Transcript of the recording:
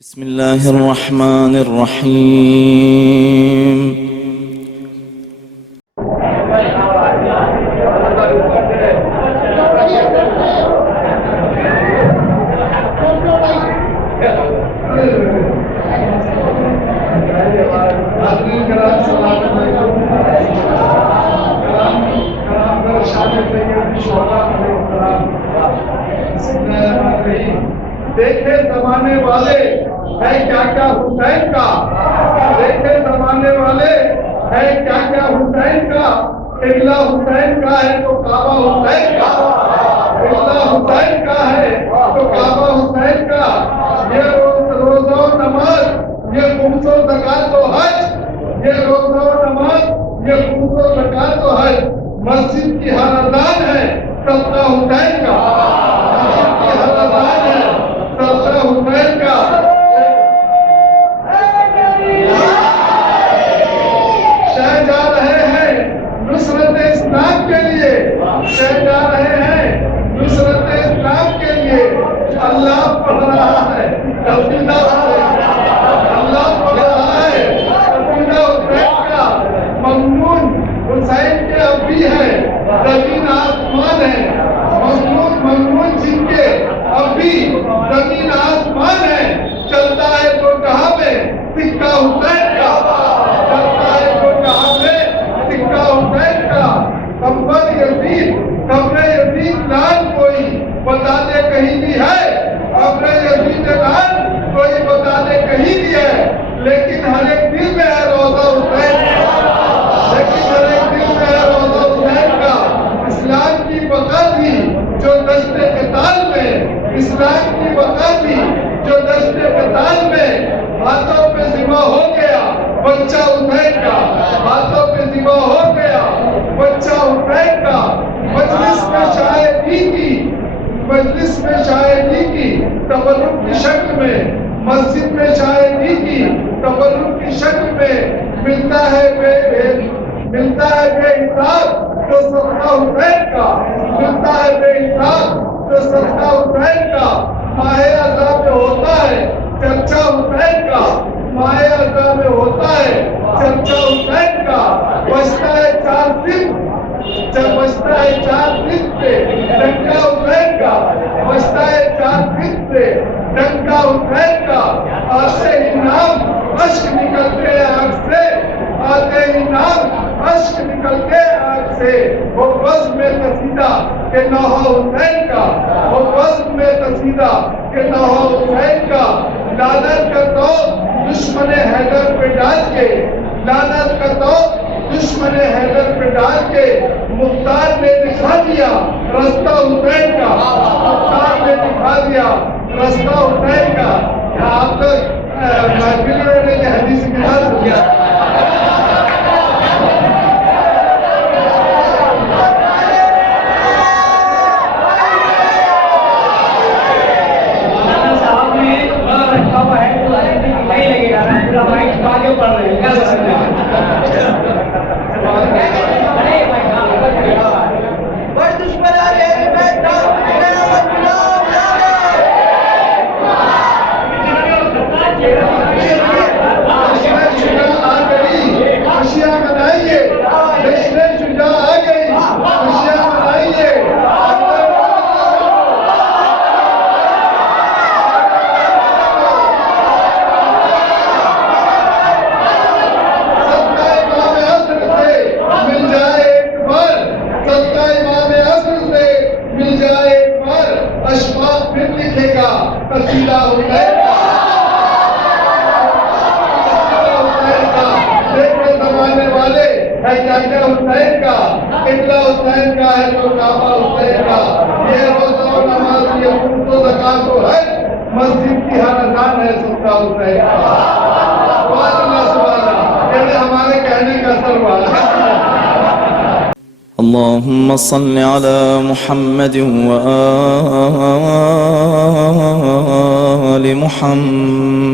بسم الله الرحمن الرحيم. دیکھے زمانے والے ہے کیا کیا حسین کا، دیکھے زمانے والے ہے کیا کیا حسین کا، قبلہ حسین کا ہے تو کعبہ حسین کا، قبلہ حسین کا ہے تو کعبہ حسین کا، یہ روزہ و نماز، یہ خمس و زکات و حج، یہ روزہ و نماز، یہ خمس و زکات و حج مسجد کی ہر اذان ہے صدقہ حسین کا، مسجد کی ہر اذان ہے صدقہ حسین کا۔ شہ جا رہے ہیں نصرت اسلام کے لیے، شہ جا رہے ہیں نصرت اسلام کے لیے، اللہ پڑھ رہا ہے قصیدہ حسین، اللہ پڑھ رہا ہے قصیدہ حسین کا، مضمون حسین کے ابھی ہے، زمین آسمان ہے، مضمون جن کے ابھی زمین آسمان ہے، چلتا ہے تو کہاں میں سکہ حسین کا، چلتا ہے تو کہاں میں سکہ حسین کا۔ قبر یزید لال کوئی بتا دے کہیں بھی ہے، قبر یزید لال کوئی بتا دے کہیں بھی ہے، لیکن ہر ایک دل میں ہے روزہ حسین کا، لیکن ہر ایک دل میں ہے روزہ حسین کا۔ اسلام کی بقا تھی جو دشت قتال میں، اسلام کی بقا تھی جو دشت قتال میں، ہاتھوں پہ ذبح ہو گیا بچہ حسین کا، ہاتھوں پہ ذبح ہو گیا بچہ حسین کا۔ مجلس میں شاعری کی، مجلس میں شاعری کی تبرک کی شکل میں، مسجد میں شاعری کی تبرک کی شکل میں، ملتا ہے بے انصاف تو صدقہ حسین کا، ملتا ہے بے انصاف تو صدقہ حسین کا۔ ماہ عذاب میں ہوتا ہے چرچا حسین کا، ماہ عذاب میں ہوتا ہے چرچا حسین کا۔ بچتا ہے چار دن، بچتا ہے چار دن سے ڈنکا حسین کا، بچتا ہے چار دن سے ڈنکا حسین کا۔ آتے ہی نام اشک نکلتے آنکھ سے، آتے ہی نام اشک نکلتے آنکھ سے، وہ بزم قصیدہ کہ نوحہ حسین کا، وہ بزم قصیدہ کہ نوحہ حسین کا۔ لعنت کا تو دشمن حیدر پہ ڈال کے، لعنت کا تو دشمن حیدر پہ ڈال کے، مختار نے دکھا دیا رستہ حسین کا، مختار نے دکھا دیا رستہ حسین کا۔ آپ تک محفل میں نے یہ حدیث کی بات کیا۔ مسجد کی ہر اذان ہے صدقہ حسین کا۔ ہمارے کہنے کا اثر ہوا۔ اللهم صل على محمد وآل محمد